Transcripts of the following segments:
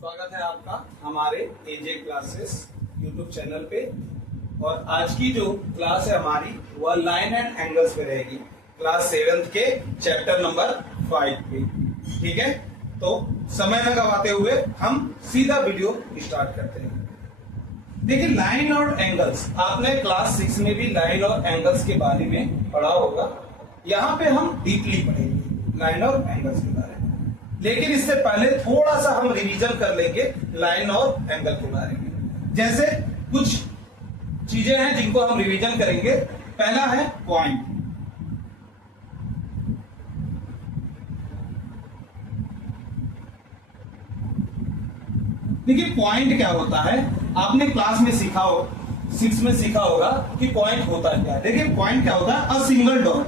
स्वागत है आपका हमारे एजे क्लासेस यूट्यूब चैनल पे। और आज की जो क्लास है हमारी वह लाइन एंड एंगल्स पे रहेगी, क्लास 7th के चैप्टर नंबर 5 पे। ठीक है, तो समय न गवाते हुए हम सीधा वीडियो स्टार्ट करते हैं। देखिए, लाइन और एंगल्स आपने क्लास 6 में भी लाइन और एंगल्स के बारे में पढ़ा होगा। यहाँ पे हम डीपली पढ़ेंगे लाइन और एंगल्स के बारे में, लेकिन इससे पहले थोड़ा सा हम रिवीजन कर लेंगे लाइन और एंगल के बारे में। जैसे कुछ चीजें हैं जिनको हम रिवीजन करेंगे। पहला है पॉइंट। देखिए, पॉइंट क्या होता है, आपने क्लास में सीखा हो, 6 में सीखा होगा कि पॉइंट होता क्या है। देखिए, पॉइंट क्या होता है, a single dot,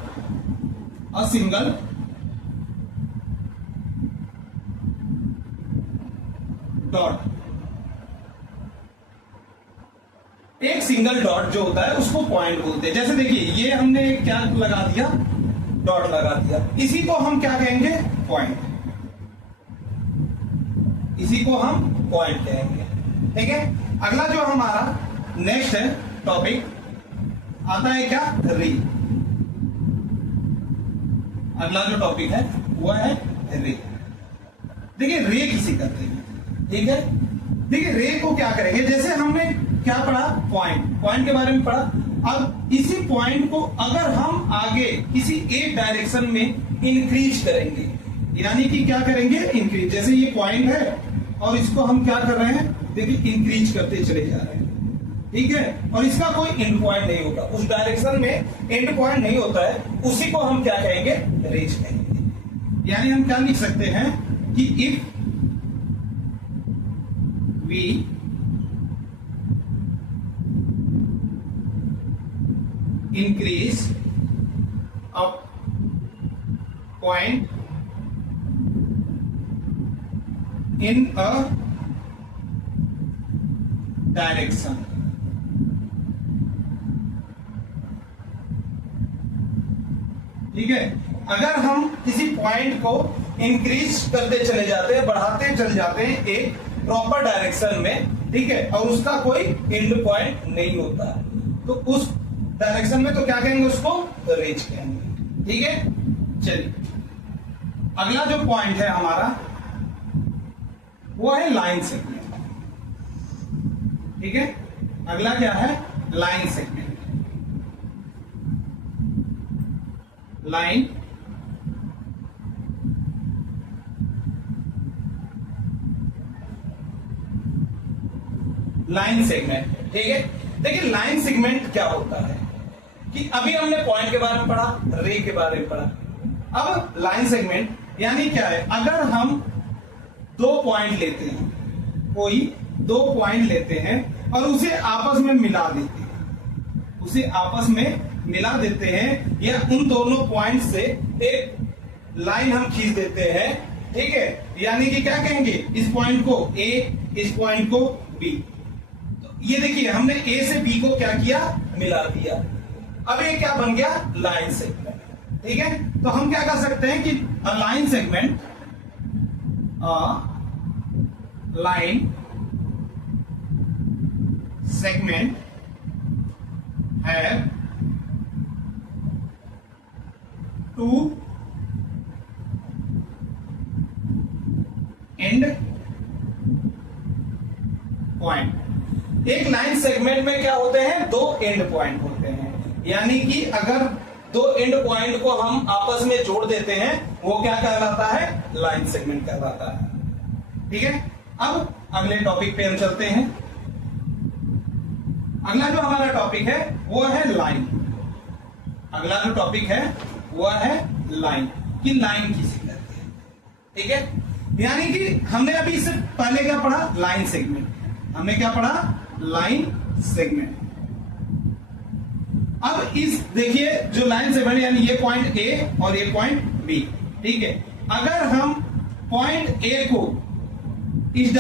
a single dot. एक सिंगल डॉट जो होता है उसको पॉइंट बोलते हैं। जैसे देखिए, ये हमने क्या लगा दिया, डॉट लगा दिया, इसी को हम क्या कहेंगे, पॉइंट। इसी को हम पॉइंट कहेंगे। ठीक है, अगला जो हमारा नेक्स्ट है टॉपिक आता है क्या, रे। अगला जो टॉपिक है वह है रे। देखिए, रे किसी करते हैं। ठीक है, देखिए रे को क्या करेंगे, जैसे हमने क्या पढ़ा, पॉइंट, पॉइंट के बारे में पढ़ा। अब इसी पॉइंट को अगर हम आगे किसी एक डायरेक्शन में इंक्रीज करेंगे, यानी कि क्या करेंगे, इंक्रीज। जैसे ये पॉइंट है और इसको हम क्या कर रहे हैं, देखिए इंक्रीज करते चले जा रहे हैं। ठीक है, और इसका कोई एंड पॉइंट नहीं होगा, उस डायरेक्शन में एंड पॉइंट नहीं होता है, उसी को हम क्या कहेंगे, रेंज कहेंगे। यानी हम क्या लिख सकते हैं कि if we increase a point in a direction, ठीक है, अगर हम किसी पॉइंट को इंक्रीज करते चले जाते हैं, बढ़ाते चले जाते हैं एक प्रॉपर डायरेक्शन में, ठीक है, और उसका कोई एंड पॉइंट नहीं होता है, तो उस डायरेक्शन में तो क्या कहेंगे, उसको रेंज कहेंगे। ठीक है, चलिए अगला जो पॉइंट है हमारा वो है लाइन सेगमेंट। ठीक है, अगला क्या है, line segment. Line line segment. ठीक है, देखिए लाइन सेगमेंट क्या होता है कि अभी हमने पॉइंट के बारे में पढ़ा, रे के बारे में पढ़ा। अब लाइन सेगमेंट यानी क्या है, अगर हम दो पॉइंट लेते हैं, कोई दो पॉइंट लेते हैं और उसे आपस में मिला देते हैं, उसे आपस में मिला देते हैं, या उन दोनों पॉइंट से एक लाइन हम खींच देते हैं। ठीक है, यानी कि क्या कहेंगे, इस पॉइंट को ए, इस पॉइंट को बी। ये देखिए, हमने ए से बी को क्या किया, मिला दिया। अब ये क्या बन गया, लाइन सेगमेंट। ठीक है, तो हम क्या कर सकते हैं कि a line segment, line segment have two end point. एक लाइन सेगमेंट में क्या होते हैं, दो एंड पॉइंट होते हैं, यानी कि अगर दो एंड पॉइंट को हम आपस में जोड़ देते हैं, वो क्या कहलाता है, लाइन सेगमेंट कहलाता है। ठीक है, अब अगले टॉपिक पे हम चलते हैं। अगला जो हमारा टॉपिक है वो है लाइन। अगला जो टॉपिक है वो है लाइन, कि लाइन किसे कहते हैं। ठीक है, यानी कि हमने अभी इससे पहले क्या पढ़ा, लाइन सेगमेंट। हमने क्या पढ़ा, लाइन सेगमेंट। अब इस देखिए, जो लाइन सेगमेंट यानी ये पॉइंट ए और ये पॉइंट बी। ठीक है, अगर हम पॉइंट ए को इस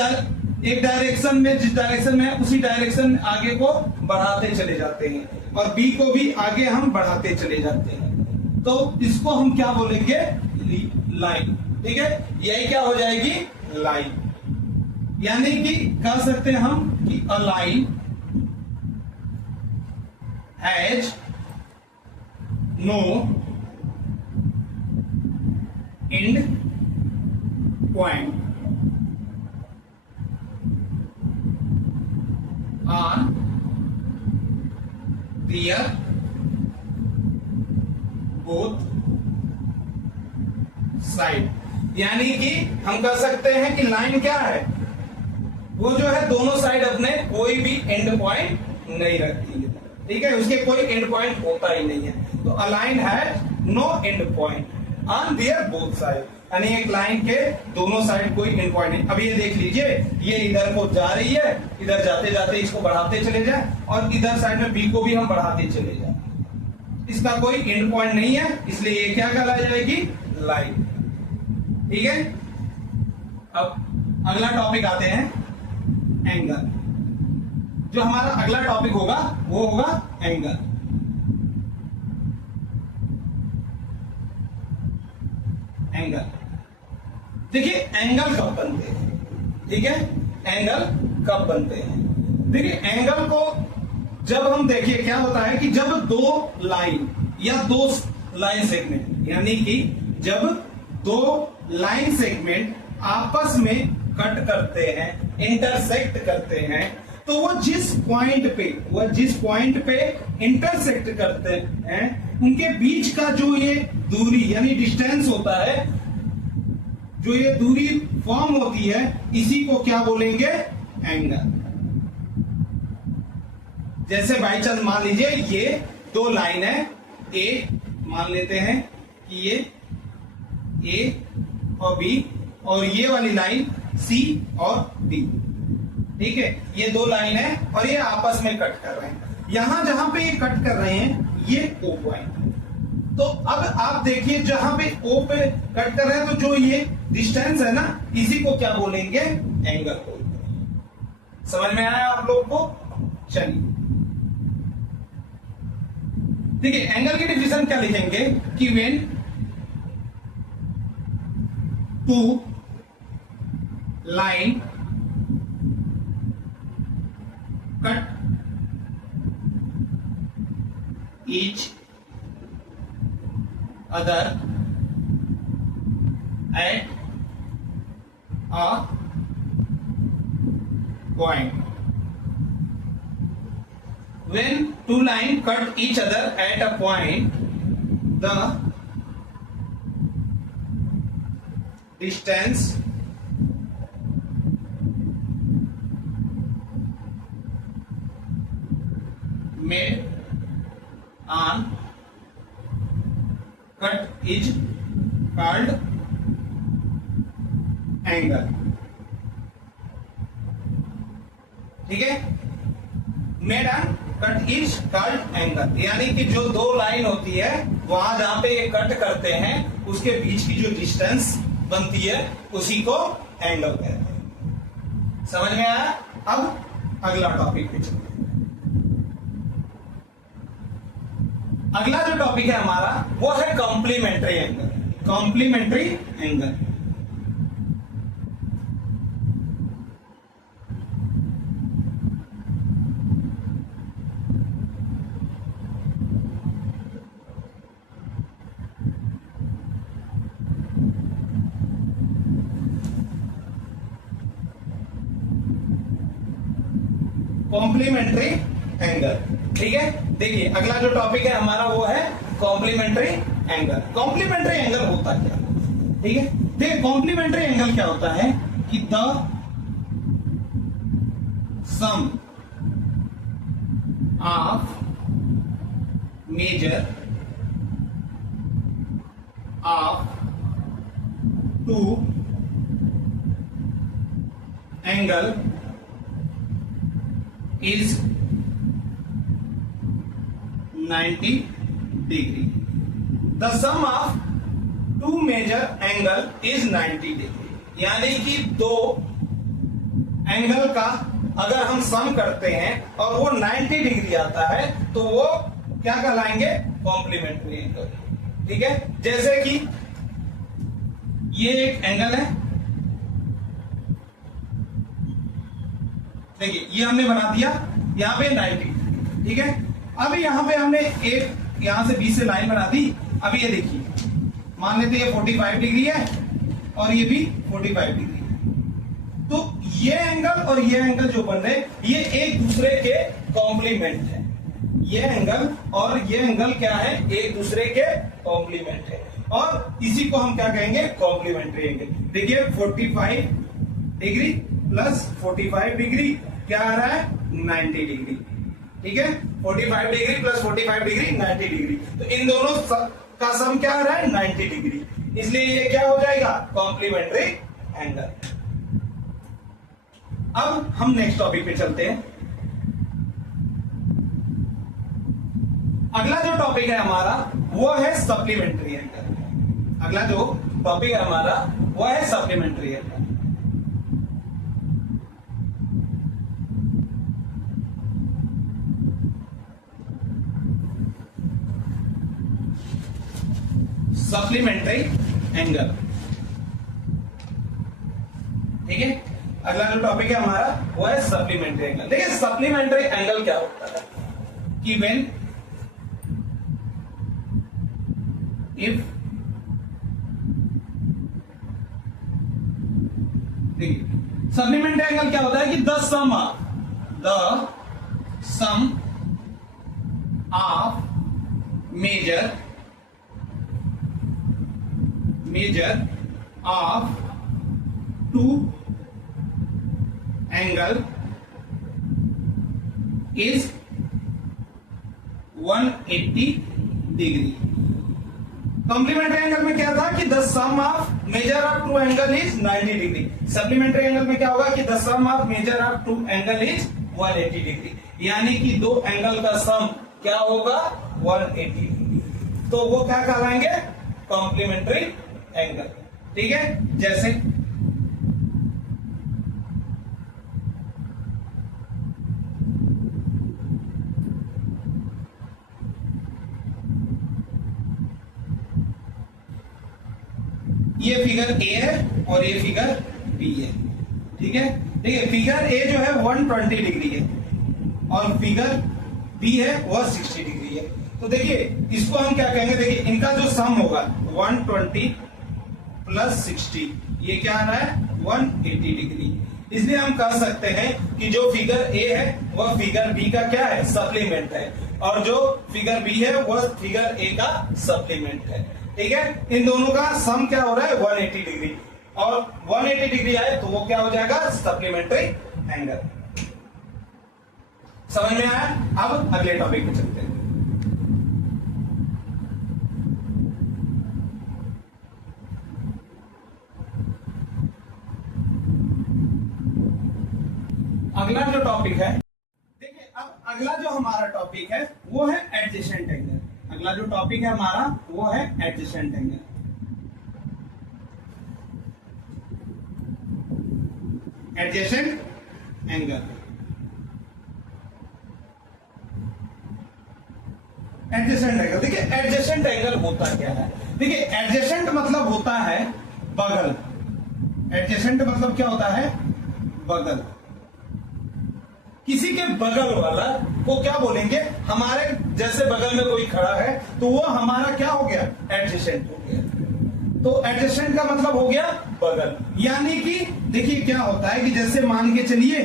एक डायरेक्शन में, जिस डायरेक्शन में है उसी डायरेक्शन में आगे को बढ़ाते चले जाते हैं, और बी को भी आगे हम बढ़ाते चले जाते हैं, तो इसको हम क्या बोलेंगे, लाइन। ठीक है, यही क्या हो जाएगी, लाइन। यानी कि कह सकते हैं हम कि a line has no end point on their both side. यानी कि हम कह सकते हैं कि लाइन क्या है, वो जो है दोनों साइड अपने कोई भी एंड पॉइंट नहीं रखती है, ठीक है, उसके कोई एंड पॉइंट होता ही नहीं है। तो a line has no end point on their both side, यानी एक लाइन के दोनों साइड कोई एंड पॉइंट नहीं। अब ये देख लीजिए, ये इधर को जा रही है, इधर जाते जाते इसको बढ़ाते चले जाए, और इधर साइड में बी को भी हम बढ़ाते चले जाए, इसका कोई एंड पॉइंट नहीं है, इसलिए ये क्या कहलाई जाएगी, लाइन। ठीक है, अब अगला टॉपिक आते हैं एंगल। जो हमारा अगला टॉपिक होगा वो होगा एंगल। एंगल देखिए, एंगल कब बनते हैं, ठीक है, एंगल कब बनते हैं। देखिए एंगल को जब हम देखिए क्या होता है कि जब दो लाइन या दो लाइन सेगमेंट, यानी कि जब दो लाइन सेगमेंट आपस में कट करते हैं, इंटरसेक्ट करते हैं, तो वो जिस पॉइंट पे इंटरसेक्ट करते हैं उनके बीच का जो ये दूरी यानी डिस्टेंस होता है, जो ये दूरी फॉर्म होती है, इसी को क्या बोलेंगे, एंगल। जैसे बाई चांस मान लीजिए ये दो लाइन है, ए मान लेते हैं कि ये ए और बी, और ये वाली लाइन सी और डी, ठीक है, ये दो लाइन है और ये आपस में कट कर रहे हैं। यहां जहां पे ये कट कर रहे हैं ये ओ पॉइंट। तो अब आप देखिए जहां पे ओ पे कट कर रहे हैं, तो जो ये डिस्टेंस है ना, इसी को क्या बोलेंगे, एंगल बोलते। समझ में आया आप लोग को? चलिए देखिए, एंगल की डिफिनेशन क्या लिखेंगे कि when two line cut each other at a point. When two lines cut each other at a point, the distance made on cut is called angle। ठीक है, made on cut is called angle, यानी कि जो दो line होती है वहां जहां पे ये कट करते हैं उसके बीच की जो डिस्टेंस बनती है उसी को एंगल कहते हैं। समझ में आया? अब अगला टॉपिक पे चलते हैं। अगला जो टॉपिक है हमारा वो है complementary angle. Complementary angle complementary angle, ठीक है। देखिए अगला जो टॉपिक है हमारा वो है कॉम्प्लीमेंट्री एंगल। कॉम्प्लीमेंट्री एंगल होता क्या, ठीक है। देखिए कॉम्प्लीमेंट्री एंगल क्या होता है कि the sum of measure of two angle is 90 degree. The sum of two major angle is 90 degree. यानी कि दो एंगल का अगर हम सम करते हैं और वो 90 डिग्री आता है तो वो क्या कहलाएंगे, कॉम्प्लीमेंट्री एंगल। ठीक है, जैसे कि ये एक एंगल है, देखिए ये हमने बना दिया यहाँ पे 90, ठीक है। अब यहाँ पे हमने एक यहाँ से बी से लाइन बना दी। अब ये देखिए मान लेते ये 45 डिग्री है और ये भी 45 डिग्री है। तो ये एंगल और ये एंगल जो बन रहे ये एक दूसरे के कॉम्प्लीमेंट है। ये एंगल और ये एंगल क्या है, एक दूसरे के कॉम्प्लीमेंट है, और इसी को हम क्या कहेंगे, कॉम्प्लीमेंट्री एंगल। देखिए 45 डिग्री प्लस 45 डिग्री क्या आ रहा है, 90 डिग्री, ठीक है। 45 डिग्री प्लस 45 डिग्री 90 डिग्री, तो इन दोनों का सम क्या आ रहा है, 90 डिग्री, इसलिए ये क्या हो जाएगा, कॉम्प्लीमेंट्री एंगल। अब हम नेक्स्ट टॉपिक पे चलते हैं। अगला जो टॉपिक है हमारा वो है सप्लीमेंट्री एंगल। अगला जो टॉपिक है हमारा वो है सप्लीमेंट्री एंगल। सप्लीमेंट्री एंगल, ठीक है। अगला जो टॉपिक है हमारा वो है सप्लीमेंट्री एंगल। देखिए सप्लीमेंट्री एंगल क्या होता है कि व्हेन इफ सप्लीमेंट्री एंगल क्या होता है कि the sum of measure of two angle is 180 degree. Complementary angle में क्या था कि the sum of measure of two angle is 90 degree. Supplementary angle में क्या होगा कि the sum of measure of two angle is 180 degree, यानी कि दो एंगल का सम क्या होगा, 180 डिग्री। तो वो क्या कहलाएंगे, कॉम्प्लीमेंट्री एंगल, ठीक है। जैसे ये फिगर ए है और ये फिगर बी है, ठीक है। देखिए फिगर ए जो है 120 डिग्री है और फिगर बी है वह 60 डिग्री है। तो देखिए इसको हम क्या कहेंगे, देखिए इनका जो सम होगा 120 प्लस 60, ये क्या आ रहा है, 180 डिग्री। इसलिए हम कह सकते हैं कि जो फिगर ए है वह फिगर बी का क्या है, सप्लीमेंट है, और जो फिगर बी है वह फिगर ए का सप्लीमेंट है, ठीक है। इन दोनों का सम क्या हो रहा है, 180 डिग्री, और 180 डिग्री आए तो वो क्या हो जाएगा, सप्लीमेंट्री एंगल। समझ में आया। अब अगले टॉपिक पे चलते हैं। अगला जो टॉपिक है, देखिए अब अगला जो हमारा टॉपिक है वो है एडजेसेंट एंगल। अगला जो टॉपिक है हमारा वो है adjacent angle. Adjacent angle, adjacent angle, देखिए एडजेसेंट एंगल होता क्या है। देखिए एडजेसेंट मतलब होता है बगल। एडजेसेंट मतलब क्या होता है, बगल। किसी के बगल वाला को क्या बोलेंगे, हमारे जैसे बगल में कोई खड़ा है तो वो हमारा क्या हो गया, एडजेसेंट हो गया। तो एडजेसेंट का मतलब हो गया बगल। यानी कि देखिए क्या होता है कि जैसे मान के चलिए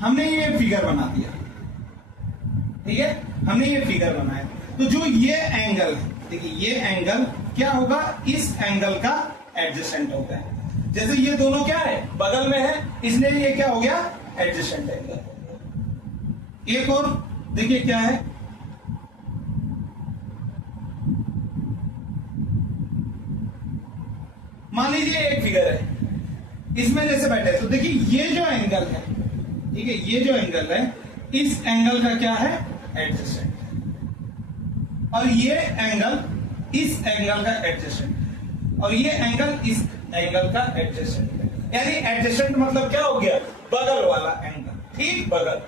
हमने ये फिगर बना दिया, ठीक है, हमने ये फिगर बनाया, तो जो ये एंगल है, देखिए ये एंगल क्या होगा, इस एंगल का एडजेसेंट होता है। जैसे ये दोनों क्या है, बगल में है, इसलिए ये क्या हो गया, एडजेसेंट एंगल। एक और देखिए क्या है, मान लीजिए एक फिगर है, इसमें जैसे बैठे तो देखिए ये जो एंगल है, ठीक है, ये जो एंगल है इस एंगल का क्या है, एडजेसेंट, और ये एंगल इस एंगल का एडजेसेंट, और ये एंगल इस एंगल का एडजेसेंट है। यानी एडजेसेंट मतलब क्या हो गया, बगल वाला एंगल, ठीक, बगल,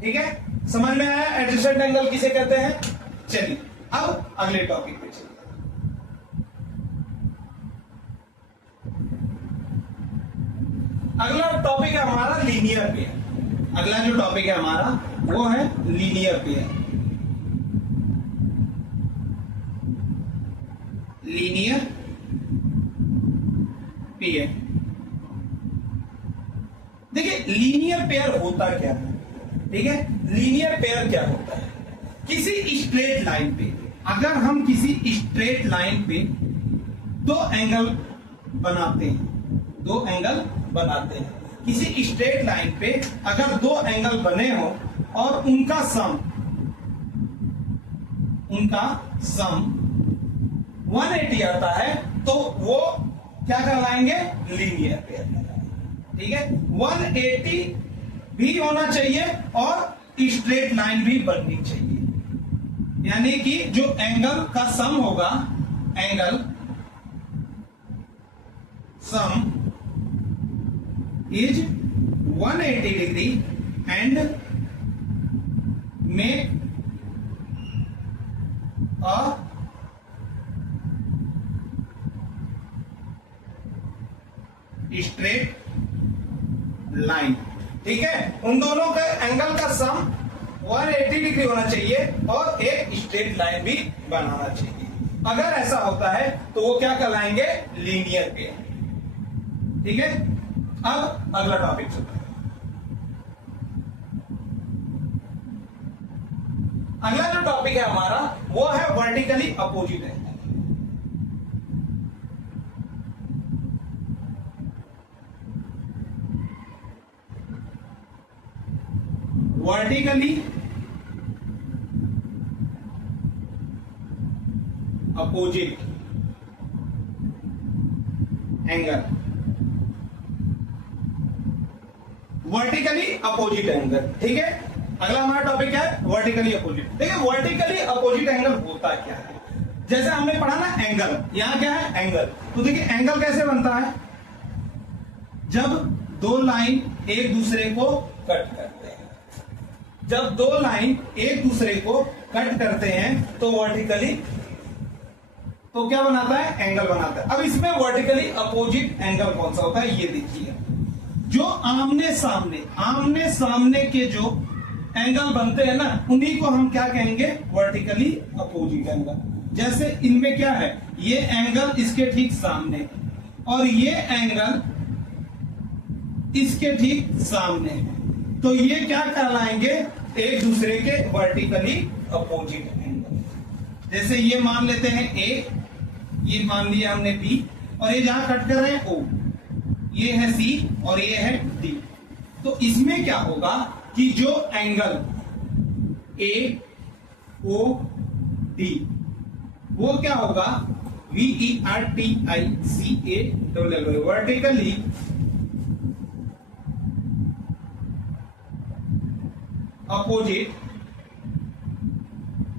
ठीक है। समझ में आया एडजेसेंट एंगल किसे कहते हैं। चलिए अब अगले टॉपिक पे चलिए। टॉपिक है हमारा लीनियर पेयर। अगला जो टॉपिक है हमारा वो है लीनियर पेयर। लीनियर पेयर, देखिए लीनियर पेयर होता क्या है, ठीक है। लीनियर पेयर क्या होता है, किसी स्ट्रेट लाइन पे अगर हम किसी स्ट्रेट लाइन पे दो एंगल बनाते हैं, दो एंगल बनाते हैं किसी स्ट्रेट लाइन पे अगर दो एंगल बने हो और उनका सम 180 आता है तो वो क्या कहलाएंगे, लीनियर पेयर कहलाएंगे, ठीक है। 180 भी होना चाहिए और स्ट्रेट लाइन भी बननी चाहिए, यानी कि जो एंगल का सम होगा, angle sum is 180 degree and make a straight line, ठीक है। उन दोनों का एंगल का सम 180 डिग्री होना चाहिए और एक स्ट्रेट लाइन भी बनाना चाहिए। अगर ऐसा होता है तो वो क्या कहलाएंगे, लीनियर पेयर, ठीक है। अब अगला टॉपिक चलता है। अगला जो टॉपिक है हमारा वो है vertically opposite angle. Vertically opposite angle, vertically opposite angle, ठीक है। अगला हमारा टॉपिक है वर्टिकली अपोजिट। देखिए वर्टिकली अपोजिट एंगल होता क्या है, जैसे हमने पढ़ा ना एंगल, यहां क्या है एंगल, तो देखिए एंगल कैसे बनता है, जब दो लाइन एक दूसरे को कट करते हैं, जब दो लाइन एक दूसरे को कट करते हैं तो वर्टिकली तो क्या बनाता है, एंगल बनाता है। अब इसमें वर्टिकली अपोजिट एंगल कौन सा होता है, ये देखिए, जो आमने सामने के जो एंगल बनते हैं ना, उन्हीं को हम क्या कहेंगे, वर्टिकली अपोजिट एंगल। जैसे इनमें क्या है, ये एंगल इसके ठीक सामने और ये एंगल इसके ठीक सामने है, तो ये क्या कहलाएंगे, एक दूसरे के वर्टिकली अपोजिट एंगल। जैसे ये मान लेते हैं ए, ये मान लिया हमने बी, और ये जहां कट कर रहे हैं ओ, ये है सी और ये है डी। तो इसमें क्या होगा कि जो एंगल ए ओ डी वो क्या होगा, VERTICALL, vertically opposite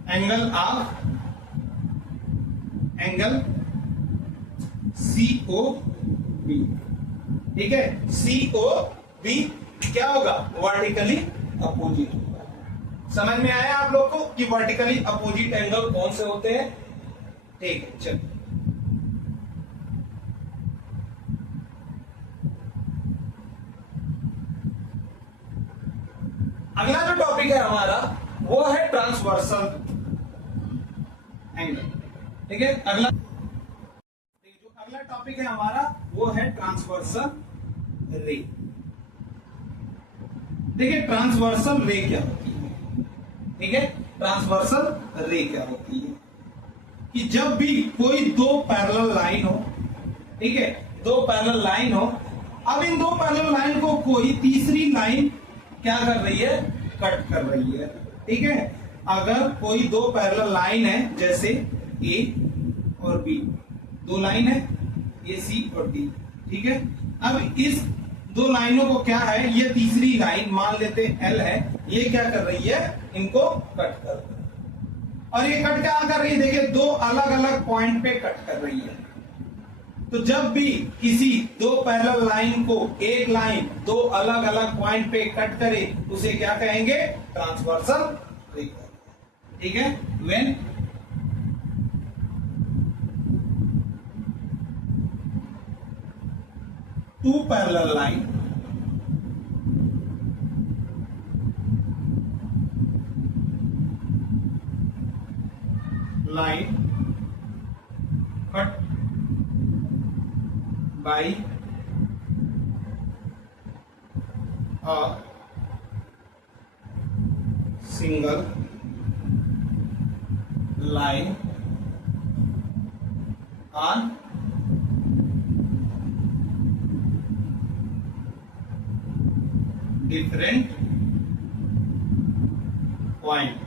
angle of angle COB, ठीक है। COB क्या होगा, वर्टिकली अपोजिट होगा। समझ में आया आप लोग को कि वर्टिकली अपोजिट एंगल कौन से होते हैं, ठीक है। चलिए अगला जो टॉपिक है हमारा वो है ट्रांसवर्सल एंगल, ठीक है। अगला टॉपिक है हमारा वो है ट्रांसवर्सल रे। देखिए ट्रांसवर्सल रे क्या होती है, ठीक है। ट्रांसवर्सल रे क्या होती है कि जब भी कोई दो पैरेलल लाइन हो, ठीक है, दो पैरेलल लाइन हो, अब इन दो पैरेलल लाइन को कोई तीसरी लाइन क्या कर रही है, कट कर रही है, ठीक है। अगर कोई दो पैरेलल लाइन है, जैसे ए और बी, दो लाइन है, ये सी और डी, ठीक है। अब इस दो लाइनों को क्या है, ये तीसरी लाइन मान लेते एल है, ये क्या कर रही है, इनको कट कर रही है। और ये कट क्या कर रही है, देखिए दो अलग अलग पॉइंट पे कट कर रही है। तो जब भी किसी दो पैरेलल लाइन को एक लाइन दो अलग अलग पॉइंट पे कट करे उसे क्या कहेंगे, ट्रांसवर्सल रे, ठीक है। When two parallel line line cut by a single line on different point.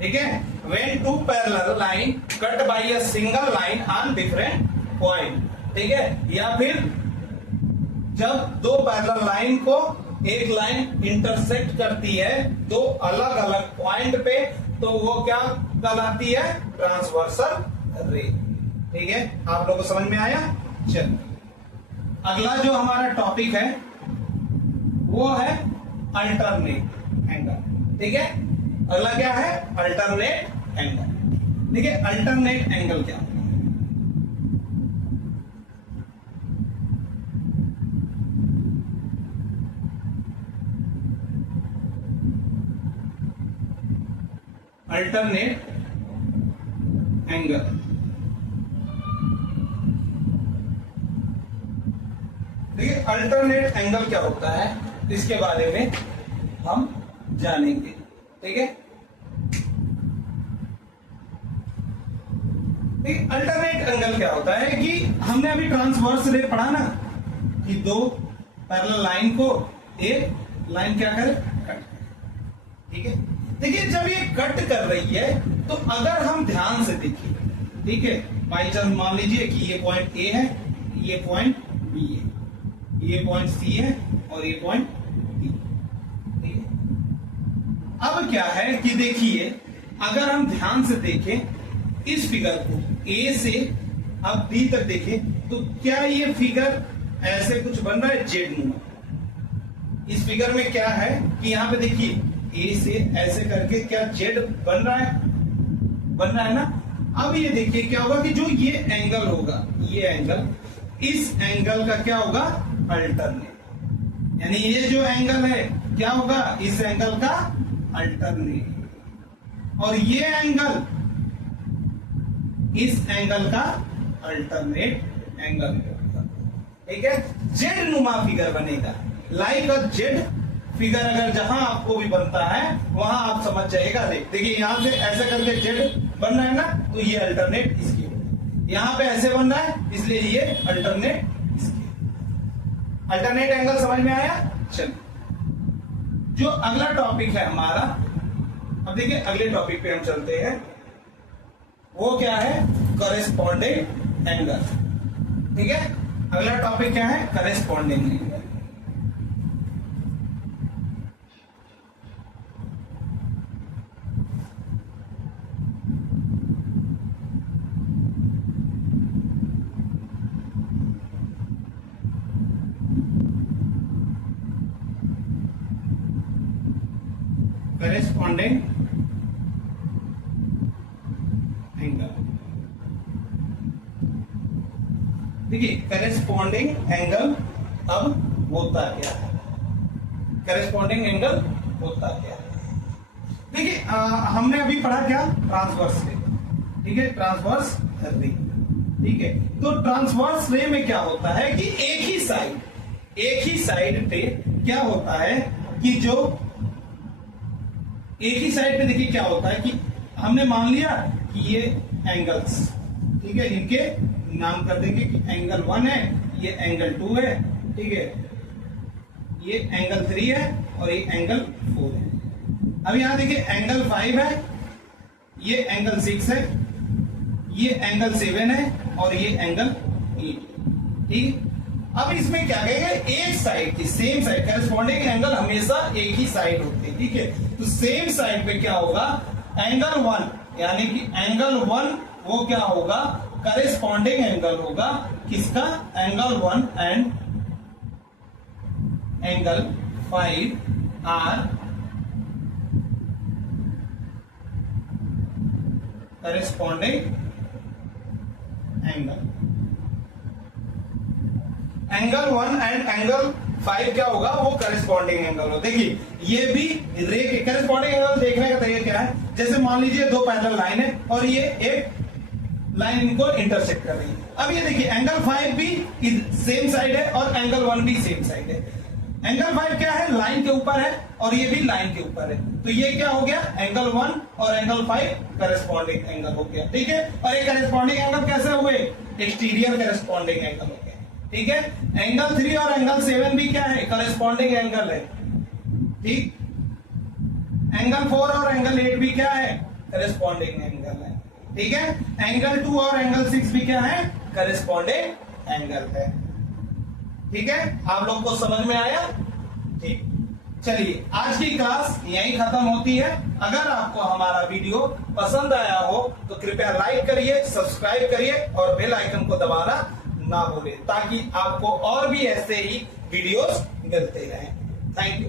ठीक है, when two parallel line cut by a single line on different point. ठीक है, या फिर जब दो पैरेलल लाइन को एक लाइन इंटरसेक्ट करती है दो अलग अलग पॉइंट पे, तो वो क्या कहलाती है? ट्रांसवर्सल रे। ठीक है, आप लोगों को समझ में आया? चल, अगला जो हमारा टॉपिक है वो है अल्टरनेट एंगल। ठीक है, अगला क्या है? Alternate angle. ठीक है, अल्टरनेट एंगल क्या है? अल्टरनेट एंगल देखिए, अल्टरनेट एंगल क्या होता है इसके बारे में हम जानेंगे। ठीक है, अल्टरनेट एंगल क्या होता है कि हमने अभी ट्रांसवर्स रे पढ़ा ना, कि दो पैरेलल लाइन को एक लाइन क्या करे? कट करे। ठीक है, देखिए जब ये कट कर रही है तो अगर हम ध्यान से देखिए, ठीक है, बाई चांस मान लीजिए कि ये पॉइंट ए है, ये पॉइंट बी है, ये पॉइंट सी है और ये पॉइंट डी। ठीक है, अब क्या है कि देखिए अगर हम ध्यान से देखें इस फिगर को, ए से अब डी तक देखें, तो क्या ये फिगर ऐसे कुछ बन रहा है? जेड नुमा। इस फिगर में क्या है कि यहां पे देखिए ए से ऐसे करके क्या जेड बन रहा है? बन रहा है ना। अब ये देखिए क्या होगा कि जो ये एंगल होगा, ये एंगल, इस एंगल का क्या होगा? अल्टरनेट। यानी ये जो एंगल है क्या होगा? इस एंगल का अल्टरनेट, और ये एंगल इस एंगल का अल्टरनेट एंगल होगा। ठीक है, जेड नुमा फिगर बनेगा, लाइक अ जेड फिगर। अगर जहां आपको भी बनता है वहां आप समझ जाइएगा। देखिए यहां से ऐसे करके जेड बन रहा है ना, तो ये अल्टरनेट इसकी, यहां पे ऐसे बन रहा है इसलिए ये अल्टरनेट इसकी। अल्टरनेट एंगल समझ में आया? चलिए, जो अगला टॉपिक है हमारा, अब देखिए अगले टॉपिक पे हम चलते हैं, वो क्या है? Corresponding angle. ठीक है, अगला टॉपिक क्या है? Corresponding angle. Corresponding angle. देखिए करेस्पॉन्डिंग एंगल अब होता क्या है? करेस्पॉन्डिंग एंगल होता क्या है? देखिए हमने अभी पढ़ा क्या? ट्रांसवर्स रे। ठीक है, ट्रांसवर्स रे। ठीक है, तो ट्रांसवर्स रे में क्या होता है कि एक ही साइड पे क्या होता है कि जो एक ही साइड पे देखिए क्या होता है कि हमने मान लिया कि ये एंगल्स, ठीक है, इनके नाम कर देंगे कि एंगल 1 है, ये एंगल 2 है, ठीक है, ये एंगल 3 है और ये एंगल 4 है। अब यहां देखिए एंगल 5 है, ये एंगल 6 है, ये एंगल 7 है और ये एंगल 8। ठीक, अब इसमें क्या कहेंगे? एक साइड की सेम साइड, करेस्पॉन्डिंग एंगल हमेशा एक ही साइड होते हैं। ठीक है, तो सेम साइड पे क्या होगा? एंगल 1, यानी कि एंगल 1 वो क्या होगा? करेस्पॉन्डिंग एंगल होगा किसका? Angle 1 and angle 5 are corresponding angle. Angle 1 and angle 5 क्या होगा, वो करस्पॉन्डिंग एंगल हो। देखिए ये भी रे के करस्पॉन्डिंग एंगल देखने का तरीका क्या है, जैसे मान लीजिए दो पैरेलल लाइन है और ये एक लाइन इनको इंटरसेक्ट कर रही है। अब ये देखिए एंगल 5 भी सेम साइड है और एंगल 1 भी सेम साइड है। एंगल 5 क्या है, लाइन के ऊपर है और ये भी लाइन के ऊपर है, तो ये क्या हो गया, एंगल 1 और एंगल 5 करस्पॉन्डिंग एंगल हो गया। ठीक है, और ये करस्पॉन्डिंग एंगल कैसे हुए, एक्सटीरियर करस्पॉन्डिंग एंगल हो गया। ठीक है, एंगल 3 और एंगल 7 भी क्या है, करस्पॉन्डिंग एंगल है। ठीक, एंगल 4 और एंगल 8 भी क्या है, करस्पॉन्डिंग एंगल है। ठीक है, एंगल 2 और एंगल 6 भी क्या है, करस्पॉन्डिंग एंगल है। ठीक है, आप लोग को समझ में आया। ठीक, चलिए आज की क्लास यहीं खत्म होती है। अगर आपको हमारा वीडियो पसंद आया हो तो कृपया लाइक करिए, सब्सक्राइब करिए और बेल आइकन को दबाना ना भूलें, ताकि आपको और भी ऐसे ही वीडियोस मिलते रहें। Thank you.